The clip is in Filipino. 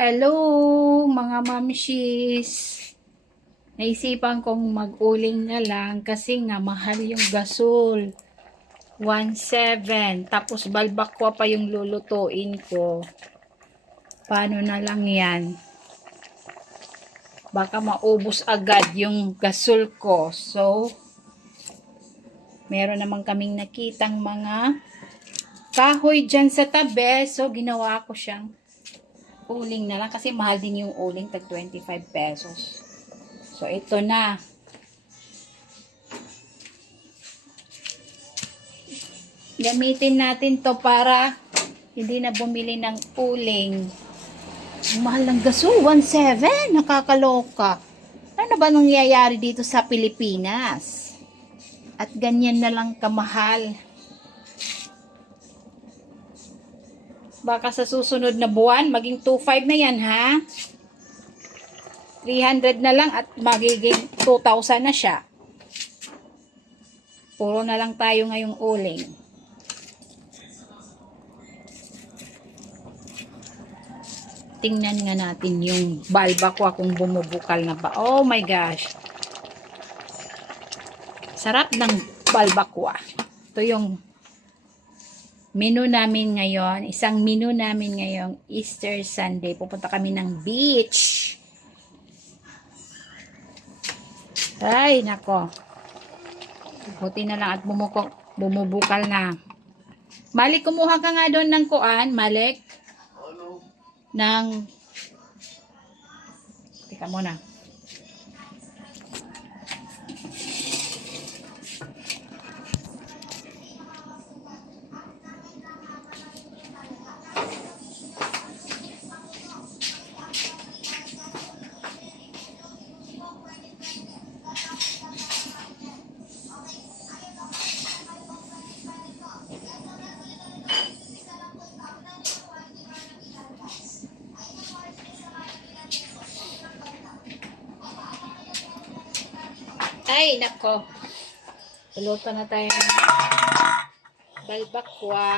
Hello mga mamshis. Naisipan kong mag-uling na lang kasi nga mahal yung gasol. 1.7. Tapos balbakwa pa yung lulutuin ko. Paano na lang yan? Baka maubos agad yung gasol ko. So, meron naman kaming nakitang mga kahoy dyan sa tabi. So, ginawa ko siyang uling na lang kasi mahal din yung uling, tag 25 pesos. So ito na. Gamitin natin to para hindi na bumili ng uling. Ang mahal ng gasol, 1.7, nakakaloka. Ano ba nangyayari dito sa Pilipinas? At ganyan na lang kamahal. Baka sa susunod na buwan, maging 2.5 na yan, ha? 300 na lang at magiging 2,000 na siya. Puro na lang tayo ngayong uling. Tingnan nga natin yung balbakwa kung bumubukal na ba. Oh my gosh! Sarap ng balbakwa. Ito yung menu namin ngayon, isang menu namin ngayong Easter Sunday. Pupunta kami ng beach. Ay, nako. Buti na lang at bumubukal na. Malik, kumuha ka nga doon ng kuan, Malik. Teka muna. Ay, nako. Pulutan na tayo ng balbakwa.